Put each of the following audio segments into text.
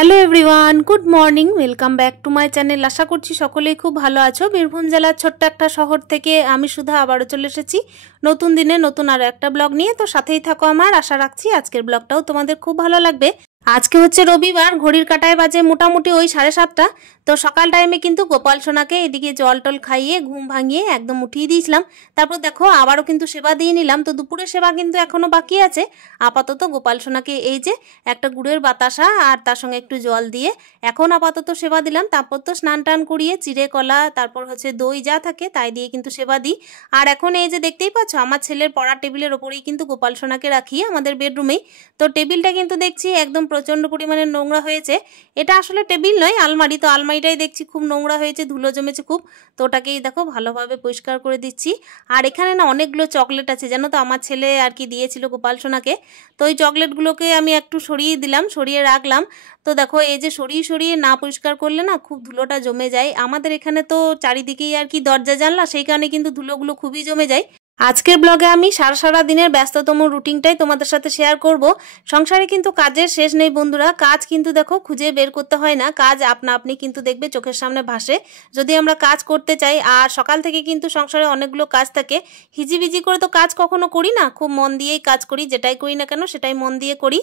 Hello everyone, good morning, welcome back to my channel. আশা করছি সকলেই খুব ভালো আছো। বীরভূম জেলার ছোট্ট একটা শহর থেকে আমি সুধা আবারও চলে এসেছি নতুন দিনে নতুন আরও একটা ব্লগ নিয়ে। তো সাথেই থাকো আমার, আশা রাখছি আজকের ব্লগটাও তোমাদের খুব ভালো লাগবে। আজকে হচ্ছে রবিবার, ঘড়ির কাঁটায় বাজে মোটামুটি ওই 7:30। তো সকাল টাইমে কিন্তু গোপাল সোনাকে এদিকে জল টল খাইয়ে ঘুম ভাঙিয়ে একদম উঠিয়ে দিয়েছিলাম। তারপর দেখো আবারও কিন্তু সেবা দিয়ে নিলাম। তো দুপুরের সেবা কিন্তু এখনো বাকি আছে। আপাতত গোপাল সোনাকে এই যে একটা গুড়ের বাতাসা আর তার সঙ্গে একটু জল দিয়ে এখন আপাতত সেবা দিলাম। তারপর তো স্নান টান করিয়ে চিড়ে কলা তারপর হচ্ছে দই যা থাকে তাই দিয়ে কিন্তু সেবা দিই। আর এখন এই যে দেখতেই পাচ্ছ আমার ছেলের পড়ার টেবিলের ওপরেই কিন্তু গোপাল সোনাকে রাখি আমাদের বেডরুমেই। তো টেবিলটা কিন্তু দেখছি একদম প্রচণ্ড পরিমাণে নোংরা হয়েছে। এটা আসলে টেবিল নয়, আলমারি। তো আলমারিটাই দেখছি খুব নোংরা হয়েছে, ধুলো জমেছে খুব। তো ওটাকেই দেখো ভালোভাবে পরিষ্কার করে দিচ্ছি। আর এখানে না অনেকগুলো চকলেট আছে জানো তো, আমার ছেলে আর কি দিয়েছিল গোপাল সোনাকে। তো ওই চকলেটগুলোকে আমি একটু সরিয়ে দিলাম, সরিয়ে রাখলাম। তো দেখো এই যে সরিয়ে সরিয়ে না পরিষ্কার করলে না খুব ধুলোটা জমে যায়। আমাদের এখানে তো চারিদিকেই আর কি দরজা জানলা, সেই কারণে কিন্তু ধুলোগুলো খুবই জমে যায়। আজকের ব্লগে আমি সারা দিনের ব্যস্ততম রুটিনটাই তোমাদের সাথে শেয়ার করব। সংসারে কিন্তু কাজের শেষ নেই বন্ধুরা। কাজ কিন্তু দেখো খুঁজে বের করতে হয় না, কাজ আপনা আপনি কিন্তু দেখবে চোখের সামনে ভাসে যদি আমরা কাজ করতে চাই। আর সকাল থেকে কিন্তু সংসারে অনেকগুলো কাজ থাকে, হিজিবিজি করে তো কাজ কখনো করি না, খুব মন দিয়েই কাজ করি। যেটাই করি না কেন সেটাই মন দিয়ে করি।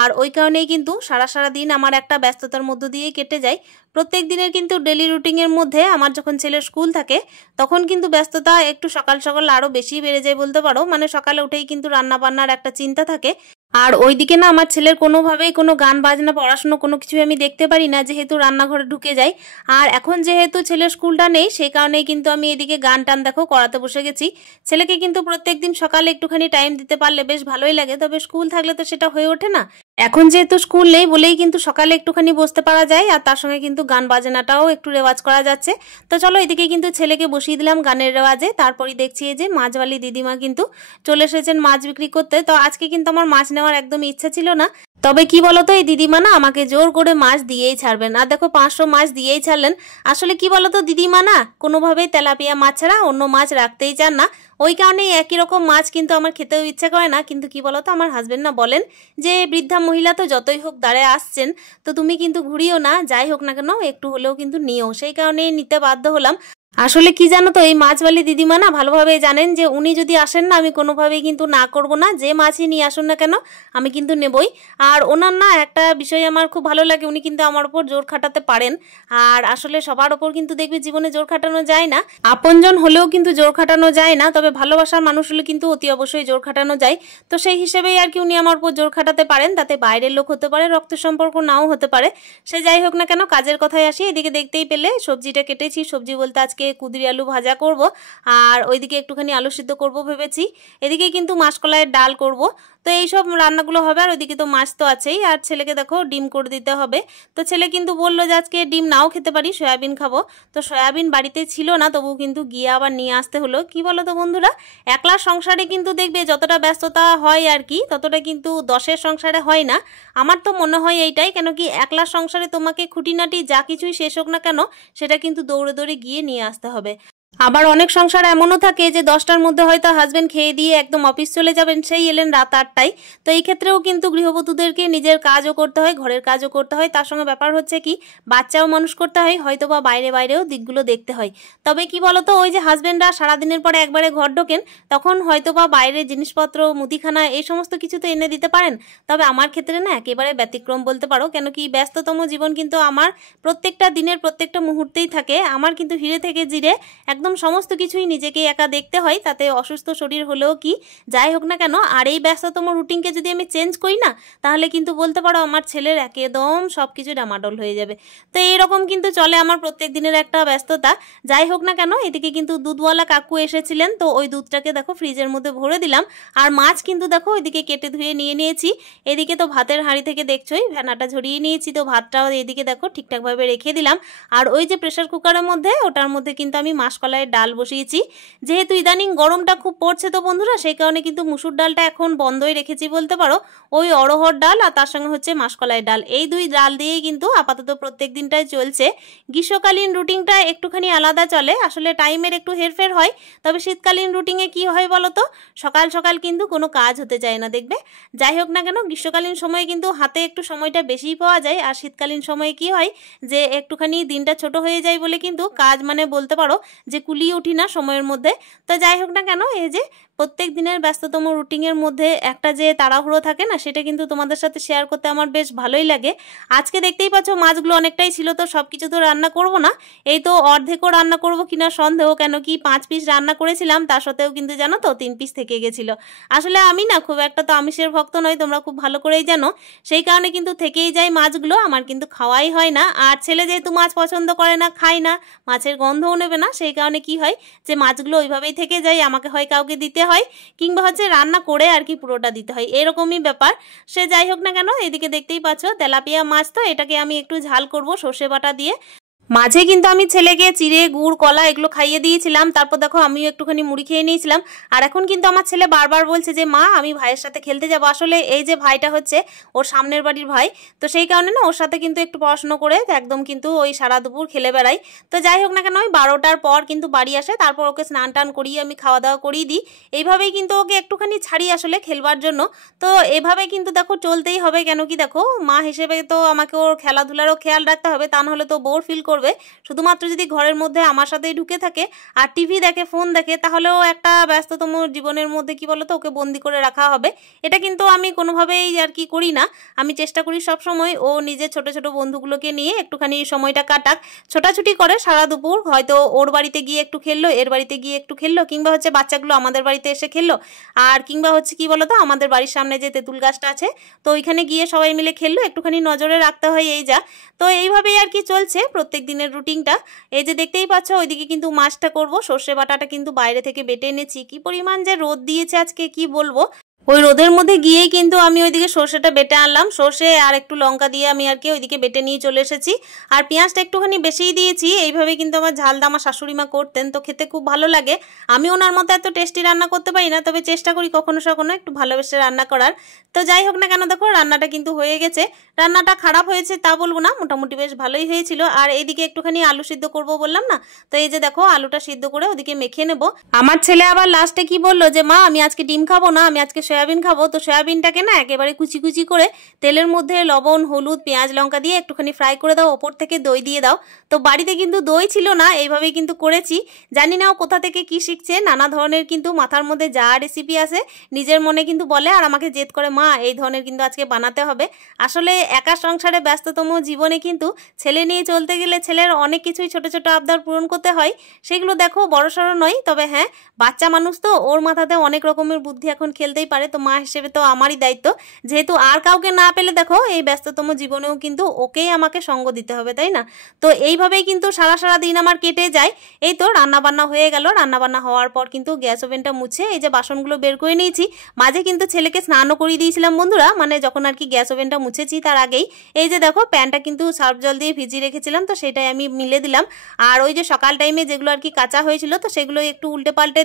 আর ওই কারণেই কিন্তু সারা দিন আমার একটা ব্যস্ততার মধ্য দিয়েই কেটে যায়। প্রত্যেক দিনের কিন্তু ডেলি রুটিনের মধ্যে আমার যখন ছেলের স্কুল থাকে তখন কিন্তু ব্যস্ততা একটু সকাল সকাল আরও বেশি বেড়ে যায় বলতে পারো। মানে সকালে উঠেই কিন্তু রান্না বান্নার একটা চিন্তা থাকে। আর ওইদিকে না আমার ছেলের কোনোভাবেই কোনো গান বাজনা পড়াশুনো কোনো কিছুই আমি দেখতে পারি না, যেহেতু রান্নাঘরে ঢুকে যাই। আর এখন যেহেতু ছেলের স্কুলটা নেই সেই কারণেই কিন্তু আমি এদিকে গান টান দেখো করাতে বসে গেছি। ছেলেকে কিন্তু প্রত্যেক দিন সকালে একটুখানি টাইম দিতে পারলে বেশ ভালোই লাগে, তবে স্কুল থাকলে তো সেটা হয়ে ওঠে না। এখন যেহেতু স্কুল নেই বলেই কিন্তু সকালে একটুখানি বসতে পারা যায়, আর তার সঙ্গে কিন্তু গান বাজনাটাও একটু রেওয়াজ করা যাচ্ছে। তো চলো এদিকে কিন্তু ছেলেকে বসিয়ে দিলাম গানের রেওয়াজে। তারপরই দেখছি এই যে মাছওয়ালি দিদিমা কিন্তু চলে এসেছেন মাছ বিক্রি করতে। তো আজকে কিন্তু আমার মাছ নেওয়ার একদমই ইচ্ছা ছিল না, তবে কি বলতো এই দিদিমা না আমাকে জোর করে মাছ দিয়েই ছাড়বেন। আর দেখো 500 মাছ দিয়েই ছাড়লেন। আসলে কি বলতো দিদিমা না কোনোভাবেই তেলাপিয়া মাছ ছাড়া অন্য মাছ রাখতেই চান না। ওই কারণেই একই রকম মাছ কিন্তু আমার খেতেও ইচ্ছা করে না। কিন্তু কি বলতো আমার হাজবেন্ড না বলেন যে বৃদ্ধা মহিলা তো যতই হোক দাঁড়ায় আসছেন, তো তুমি কিন্তু ঘুরিও না, যাই হোক না কেন একটু হলেও কিন্তু নিও। সেই কারণেই নিতে বাধ্য হলাম। আসলে কি জানো তো এই মাছওয়ালি দিদিমা না ভালোভাবে জানেন যে উনি যদি আসেন না আমি কোনোভাবেই কিন্তু না করব না, যে মাছই নিয়ে আসুন না কেন আমি কিন্তু নেবই। আর ওনার না একটা বিষয় আমার খুব ভালো লাগে, উনি কিন্তু আমার ওপর জোর খাটাতে পারেন। আর আসলে সবার ওপর কিন্তু দেখবে জীবনে জোর খাটানো যায় না, আপনজন হলেও কিন্তু জোর খাটানো যায় না, তবে ভালোবাসার মানুষ হলে কিন্তু অতি অবশ্যই জোর খাটানো যায়। তো সেই হিসেবেই আর কি উনি আমার উপর জোর খাটাতে পারেন। তাতে বাইরের লোক হতে পারে, রক্তের সম্পর্ক নাও হতে পারে, সে যাই হোক না কেন কাজের কথায় আসি। এদিকে দেখতেই পেলে সবজিটা কেটেছি, সবজি বলতে আজকে কুদরি আলু ভাজা করব, আর ওইদিকে একটুখানি আলু সিদ্ধ করব ভেবেছি। এদিকে কিন্তু মাসকলাইয়ের ডাল করব। তো এইসব রান্নাগুলো হবে, আর ওইদিকে তো মাছ তো আছেই। আর ছেলেকে দেখো ডিম করে দিতে হবে। তো ছেলে কিন্তু বললো যে আজকে ডিম নাও খেতে পারি, সয়াবিন খাবো। তো সয়াবিন বাড়িতে ছিল না, তবু কিন্তু গিয়ে আবার নিয়ে আসতে হলো। কি বলো তো বন্ধুরা, একলা সংসারে কিন্তু দেখবে যতটা ব্যস্ততা হয় আর কি ততটা কিন্তু 10-এর সংসারে হয় না। আমার তো মনে হয় এইটাই, কেন কি একলা সংসারে তোমাকে খুঁটিনাটি যা কিছুই শেষ হোক না কেন সেটা কিন্তু দৌড়ে দৌড়ে গিয়ে নিয়ে আসতে হবে। আবার অনেক সংসার এমনও থাকে যে 10টার মধ্যে হয়তো হাজবেন্ড খেয়ে দিয়ে একদম অফিস চলে যাবেন, সেই এলেন রাত 8টায়। তো এই ক্ষেত্রেও কিন্তু গৃহবধূদেরকে নিজের কাজও করতে হয়, ঘরের কাজও করতে হয়, তার সঙ্গে ব্যাপার হচ্ছে কি বাচ্চাও মানুষ করতে হয়, হয়তো বা বাইরেও দিকগুলো দেখতে হয়। তবে কি বলতো ওই যে হাজবেন্ডরা সারাদিনের পরে একবারে ঘর ঢোকেন তখন হয়তো বা বাইরের জিনিসপত্র মুদিখানা এই সমস্ত কিছু তো এনে দিতে পারেন। তবে আমার ক্ষেত্রে না একেবারে ব্যতিক্রম বলতে পারো, কেন কি ব্যস্ততম জীবন কিন্তু আমার প্রত্যেকটা দিনের প্রত্যেকটা মুহূর্তেই থাকে। আমার কিন্তু হিরে থেকে জিরে একদম সমস্ত কিছুই নিজেকে একা দেখতে হয়, তাতে অসুস্থ শরীর হলেও কি যাই হোক না কেন। আর এই ব্যস্ততম রুটিনকে যদি আমি চেঞ্জ করি না তাহলে কিন্তু বলতে পারো আমার ছেলের একদম সব কিছু ডামাডোল হয়ে যাবে। তো এইরকম কিন্তু চলে আমার প্রত্যেক দিনের একটা ব্যস্ততা। যাই হোক না কেন এদিকে কিন্তু দুধওয়ালা কাকু এসেছিলেন, তো ওই দুধটাকে দেখো ফ্রিজের মধ্যে ভরে দিলাম। আর মাছ কিন্তু দেখো ওইদিকে কেটে ধুয়ে নিয়ে নিয়েছি। এদিকে তো ভাতের হাঁড়ি থেকে দেখছোই ফেনাটা ঝরিয়ে নিয়েছি, তো ভাতটাও এদিকে দেখো ঠিকঠাকভাবে রেখে দিলাম। আর ওই যে প্রেশার কুকারের মধ্যে ওটার মধ্যে কিন্তু আমি মাছ মাসকলাইয়ের ডাল বসিয়েছি। যেহেতু ইদানিং গরমটা খুব পড়ছে তো বন্ধুরা, সেই কারণে কিন্তু মুসুর ডালটা এখন বন্ধই রেখেছি বলতে পারো। ওই অড়হর ডাল আর তার সঙ্গে হচ্ছে মাসকলাইয়ের ডাল, এই দুই ডাল দিয়েই কিন্তু আপাতত প্রত্যেক দিনটাই চলছে। গ্রীষ্মকালীন রুটিনটা একটুখানি আলাদা চলে, আসলে টাইমের একটু হেরফের হয়। তবে শীতকালীন রুটিনে কি হয় বলো তো, সকাল সকাল কিন্তু কোনো কাজ হতে চায় না দেখবে। যাই হোক না কেন, গ্রীষ্মকালীন সময়ে কিন্তু হাতে একটু সময়টা বেশিই পাওয়া যায়, আর শীতকালীন সময়ে কি হয় যে একটুখানি দিনটা ছোট হয়ে যায় বলে কিন্তু কাজ মানে বলতে পারো যে কুলিয়ে উঠি না সময়ের মধ্যে। তো যাই হোক না কেন, এই যে প্রত্যেক দিনের ব্যস্ততম রুটিনের মধ্যে একটা যে তাড়াহুড়ো থাকে না, সেটা কিন্তু তোমাদের সাথে শেয়ার করতে আমার বেশ ভালোই লাগে। আজকে দেখতেই পাচ্ছ মাছগুলো অনেকটাই ছিল, তো সব কিছু তো রান্না করব না, এই তো অর্ধেকও রান্না করব কিনা সন্দেহ, কেন কি 5 পিস রান্না করেছিলাম, তার সত্ত্বেও কিন্তু জানো তো 3 পিস থেকে গেছিলো। আসলে আমি না খুব একটা তো আমিষের ভক্ত নয়, তোমরা খুব ভালো করেই জানো, সেই কারণে কিন্তু থেকেই যায় মাছগুলো, আমার কিন্তু খাওয়াই হয় না। আর ছেলে যেহেতু মাছ পছন্দ করে না, খায় না, মাছের গন্ধও নেবে না, সেই কারণে কি হয় যে মাছগুলো ওইভাবেই থেকে যায়, আমাকে হয় কাউকে দিতে হয় কিংবা হচ্ছে রান্না করে আর কি পুরোটা দিতে হয়, এরকমই ব্যাপার। সে যাই হোক না কেন, এদিকে দেখতেই পাচ্ছ তেলাপিয়া মাছ, তো এটাকে আমি একটু ঝাল করব সর্ষে বাটা দিয়ে। মাঝে কিন্তু আমি ছেলেকে চিড়ে গুড় কলা এগুলো খাইয়ে দিয়েছিলাম, তারপর দেখো আমিও একটুখানি মুড়ি খেয়ে নিয়েছিলাম। আর এখন কিন্তু আমার ছেলে বারবার বলছে যে মা আমি ভাইয়ের সাথে খেলতে যাবো। আসলে এই যে ভাইটা হচ্ছে ওর সামনের বাড়ির ভাই, তো সেই কারণে না ওর সাথে কিন্তু একটু পড়াশুনো করে একদম কিন্তু ওই সারা দুপুর খেলে বেড়াই। তো যাই হোক না কেন, ওই 12টার পর কিন্তু বাড়ি আসে, তারপর ওকে স্নান টান করিয়ে আমি খাওয়া দাওয়া করিয়ে দিই। এইভাবেই কিন্তু ওকে একটুখানি ছাড়ি আসলে খেলবার জন্য। তো এভাবে কিন্তু দেখো চলতেই হবে, কেন কি দেখো মা হিসেবে তো আমাকে ওর খেলাধুলারও খেয়াল রাখতে হবে, তা নাহলে তো বোর ফিল করবে। শুধুমাত্র যদি ঘরের মধ্যে আমার সাথেই ঢুকে থাকে আর টিভি দেখে ফোন দেখে, তাহলেও একটা ব্যস্ততম জীবনের মধ্যে কি বলতো ওকে বন্দি করে রাখা হবে। এটা কিন্তু আমি কোনোভাবেই আর কি করি না। আমি চেষ্টা করি সব সময় ও নিজের ছোট ছোট বন্ধুগুলোকে নিয়ে একটুখানি সময়টা কাটাক, ছোটাছুটি করে সারা দুপুর, হয়তো ওর বাড়িতে গিয়ে একটু খেললো, এর বাড়িতে গিয়ে একটু খেললো, কিংবা হচ্ছে বাচ্চাগুলো আমাদের বাড়িতে এসে খেললো, আর কিংবা হচ্ছে কি বলতো আমাদের বাড়ির সামনে যে তেঁতুল গাছটা আছে, তো ওইখানে গিয়ে সবাই মিলে খেললো, একটুখানি নজরে রাখতে হয় এই যা। তো এইভাবেই আর কি চলছে প্রত্যেক দিনের রুটিনটা। এই যে দেখতেই পাচ্ছ ওইদিকে কিন্তু মাছটা করব, সর্ষে বাটাটা কিন্তু বাইরে থেকে বেটে এনেছি। কি পরিমাণ যে রোদ দিয়েছে আজকে কি বলবো, ওই রোদের মধ্যে গিয়েই কিন্তু আমি ওইদিকে সর্ষেটা বেটে আনলাম। সর্ষে আর একটু লঙ্কা দিয়ে আমি আর কি ওইদিকে বেটে নিয়ে চলে এসেছি, আর পেঁয়াজটা একটুখানি বেশিই দিয়েছি। এইভাবে কিন্তু আমার ঝালদা আমার শাশুড়িমা করতেন, তো খেতে খুব ভালো লাগে। আমি ওনার মতো এত টেস্টি রান্না করতে পারি না, তবে চেষ্টা করি কখনো কখনো একটু ভালোবেসে রান্না করার। তো যাই হোক না কেন দেখো রান্নাটা কিন্তু হয়ে গেছে। রান্নাটা খারাপ হয়েছে তা বলবো না, মোটামুটি বেশ ভালোই হয়েছিল। আর এইদিকে একটুখানি আলু সিদ্ধ করব বললাম না, তো এই যে দেখো আলুটা সিদ্ধ করে ওদিকে মেখে নেব। আমার ছেলে আবার লাস্টে কি বললো যে মা আমি আজকে ডিম খাবো না, আমি আজকে সয়াবিন খাবো। তো সয়াবিনটাকে না একেবারে কুচি কুচি করে তেলের মধ্যে লবণ হলুদ পেঁয়াজ লঙ্কা দিয়ে একটুখানি ফ্রাই করে দাও, ওপর থেকে দই দিয়ে দাও। তো বাড়িতে কিন্তু দই ছিল না, এইভাবেই কিন্তু করেছি। জানি না ও কোথা থেকে কি শিখছে, নানা ধরনের কিন্তু মাথার মধ্যে যা রেসিপি আছে নিজের মনে কিন্তু বলে, আর আমাকে জেদ করে মা এই ধরনের কিন্তু আজকে বানাতে হবে। আসলে একা সংসারে ব্যস্ততম জীবনে কিন্তু ছেলে নিয়ে চলতে গেলে ছেলের অনেক কিছুই ছোট ছোট আবদার পূরণ করতে হয়। সেগুলো দেখো বড়সড় নয়, তবে হ্যাঁ বাচ্চা মানুষ তো ওর মাথাতে অনেক রকমের বুদ্ধি এখন খেলতেই পারে। তো মা হিসেবে তো আমারই দায়িত্ব, যেহেতু আর কাউকে না পেলে দেখো এই ব্যস্ততম জীবনেও কিন্তু ওকেই আমাকে সঙ্গ দিতে হবে, তাই না? তো এইভাবেই কিন্তু সারা দিন আমার কেটে যায়। এই তো রান্নাবান্না হয়ে গেল, রান্নাবান্না হওয়ার পর কিন্তু গ্যাস ওভেনটা মুছে এই যে বাসনগুলো বের করে নিয়েছি। মাঝে কিন্তু ছেলেকে স্নানও করিয়ে দিয়েছিলাম বন্ধুরা, মানে যখন আর কি গ্যাস ওভেনটা মুছেছি তার আগেই। এই যে দেখো প্যানটা কিন্তু সার্ফ জল দিয়ে ভিজিয়ে রেখেছিলাম, তো সেটাই আমি মিলে দিলাম। আর ওই যে সকাল টাইমে যেগুলো আর কি কাঁচা হয়েছিল, তো সেগুলো একটু উল্টে পাল্টে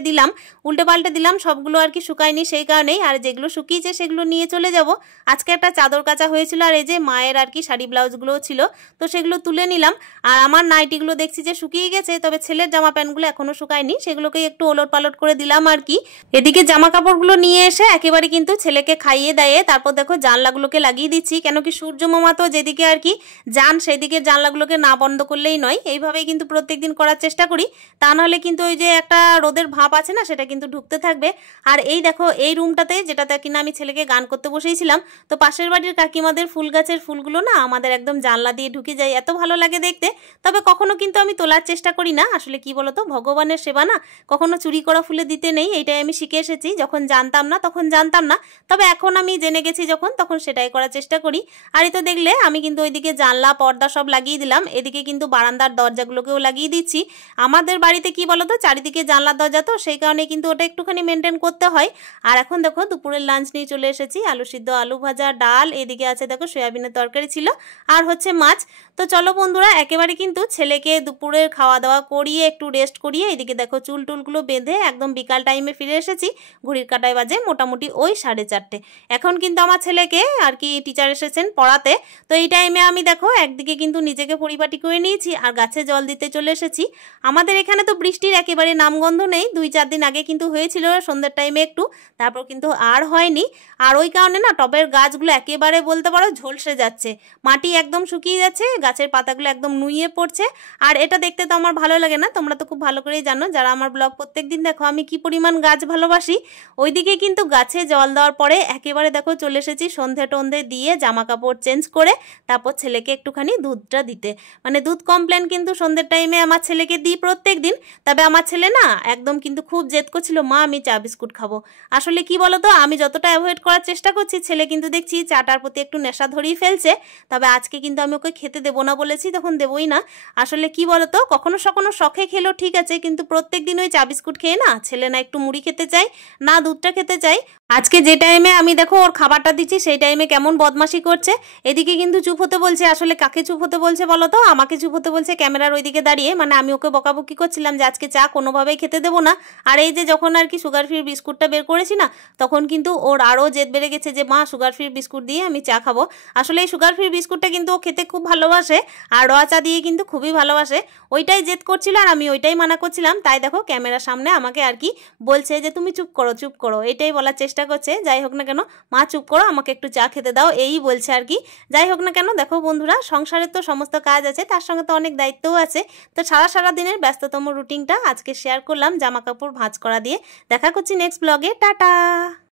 দিলাম, সবগুলো আর কি শুকায়নি সেই কারণেই। আর যেগুলো শুকিয়েছে সেগুলো নিয়ে চলে যাব। আজকে একটা চাদর কাচা হয়েছিল, আর এই যে মায়ের আর কি শাড়ি ব্লাউজগুলোও ছিল, তো সেগুলো তুলে নিলাম। আর আমার নাইটিগুলো দেখছি যে শুকিয়ে গেছে, তবে ছেলের জামা প্যান্টগুলো এখনো শুকায়নি, সেগুলোকে একটু ওলট পালট করে দিলাম আর কি। এদিকে জামা কাপড়গুলো নিয়ে এসে একেবারে কিন্তু ছেলেকে খাইয়ে দাইয়ে তারপর দেখো জানলাগুলোকে লাগিয়ে দিচ্ছি, কেন কি সূর্য মামা তো যেদিকে আর কি যান সেদিকে জানলাগুলোকে না বন্ধ করলেই নয়। এইভাবেই কিন্তু প্রত্যেকদিন করার চেষ্টা করি, তা নাহলে কিন্তু ওই যে একটা রোদের ভাপ আছে না, সেটা কিন্তু ঢুকতে থাকবে। আর এই দেখো এই রুমটাতে যেটাতে কিনা আমি ছেলেকে গান করতে বসেছিলাম, তো পাশের বাড়ির কাকিমাদের ফুল গাছের ফুলগুলো না আমাদের একদম জানলা দিয়ে ঢুকে যায়, এত ভালো লাগে দেখতে। তবে কখনো কিন্তু আমি তোলার চেষ্টা করি না, আসলে কি বলতো ভগবানের সেবা না, কখনো চুরি করা ফুলে দিতে নেই, এইটাই আমি শিখে এসেছি। যখন জানতাম না তখন জানতাম না, তবে এখন আমি জেনে গেছি যখন, তখন সেটাই করার চেষ্টা করি। আর এই তো দেখলে আমি কিন্তু ওইদিকে জানলা পর্দা সব লাগিয়ে দিলাম, এদিকে কিন্তু বারান্দার দরজাগুলোকেও লাগিয়ে দিচ্ছি। আমাদের বাড়িতে কি বলতো চারিদিকে জানলার দরজা, তো সেই কারণে কিন্তু ওটা একটুখানি মেনটেন করতে হয়। আর এখন দেখো দেখো দুপুরের লাঞ্চ নিয়ে চলে এসেছি। আলু সিদ্ধ, আলু ভাজা, ডাল, এদিকে আছে দেখো সয়াবিনের তরকারি ছিল, আর হচ্ছে মাছ। তো চলো বন্ধুরা একেবারে কিন্তু ছেলেকে দুপুরের খাওয়া দাওয়া করিয়ে একটু রেস্ট করিয়ে এদিকে দেখো চুল টুলগুলো বেঁধে একদম বিকাল টাইমে ফিরে এসেছি। ঘড়ির কাঁটায় বাজে মোটামুটি ওই 4:30। এখন কিন্তু আমার ছেলেকে আর কি টিচার এসেছেন পড়াতে। তো এই টাইমে আমি দেখো একদিকে কিন্তু নিজেকে পরিপাটি করে নিয়েছি আর গাছে জল দিতে চলে এসেছি। আমাদের এখানে তো বৃষ্টির একেবারে নামগন্ধ নেই। 2-4 দিন আগে কিন্তু হয়েছিল সন্ধ্যের টাইমে একটু, তারপর কিন্তু আর হয়নি। আর ওই কারণে না টবের গাছগুলো একেবারে বলতে পারো ঝলসে যাচ্ছে, মাটি একদম শুকিয়ে যাচ্ছে, গাছের পাতাগুলো একদম নুইয়ে পড়ছে। আর এটা দেখতে তো আমার ভালো লাগে না, তোমরা তো খুব ভালো করেই জানো যারা আমার ব্লগ প্রত্যেকদিন দেখো আমি কি পরিমাণ গাছ ভালোবাসি। ওইদিকে কিন্তু গাছে জল দেওয়ার পরে একেবারে দেখো চলে এসেছি সন্ধে টন্ধে দিয়ে জামা কাপড় চেঞ্জ করে তারপর ছেলেকে একটুখানি দুধটা দিতে। মানে দুধ কমপ্লেন কিন্তু সন্ধ্যের টাইমে আমার ছেলেকে দিই প্রত্যেক দিন। তবে আমার ছেলে না একদম কিন্তু খুব জেদ করছিল, মা আমি চা বিস্কুট খাবো। আসলে কি বলতো, আমি যতটা অ্যাভয়েড করার চেষ্টা করছি ছেলে কিন্তু দেখছি চাটার প্রতি একটু নেশা ধরিয়ে ফেলছে। তবে আজকে কিন্তু আমি ওকে খেতে দেবো না বলেছি, তখন দেবই না। আসলে কি বলতো, কখনো সখনো শখে খেলো ঠিক আছে, কিন্তু প্রত্যেক দিন ওই চা বিস্কুট খেয়ে না ছেলে না একটু মুড়ি খেতে চাই, না দুধটা খেতে চাই। আজকে যে টাইমে আমি দেখো ওর খাবারটা দিচ্ছি সেই টাইমে কেমন বদমাশি করছে। এদিকে কিন্তু চুপ হতে বলছে, আসলে কাকে চুপ হতে বলছে বলো তো, আমাকে চুপ হতে বলছে ক্যামেরার ওইদিকে দাঁড়িয়ে। মানে আমি ওকে বকাবকি করছিলাম যে আজকে চা কোনোভাবেই খেতে দেবো না। আর এই যে যখন আর কি সুগার ফ্রি বিস্কুটটা বের করেছি না, তখন কিন্তু ওর আরও জেদ বেড়ে গেছে যে মা সুগার ফ্রি বিস্কুট দিয়ে আমি চা খাবো। আসলে এই সুগার ফ্রি বিস্কুটটা কিন্তু ও খেতে খুব ভালোবাসে, আর রোয়া চা দিয়ে কিন্তু খুবই ভালোবাসে। ওইটাই জেদ করছিল আর আমি ওইটাই মানা করছিলাম। তাই দেখো ক্যামেরার সামনে আমাকে আর কি বলছে যে তুমি চুপ করো চুপ করো, এটাই বলার চেষ্টা করছে। যাই হোক না কেন, মা চুপ করো আমাকে একটু চা খেতে দাও, এই বলছে আর কি। যাই হোক না কেন দেখো বন্ধুরা, সংসারের তো সমস্ত কাজ আছে, তার সঙ্গে তো অনেক দায়িত্বও আছে। তো সারা দিনের ব্যস্ততম রুটিনটা আজকে শেয়ার করলাম জামা কাপড় ভাঁজ করা দিয়ে। দেখা করছি নেক্সট ব্লগে, টাটা।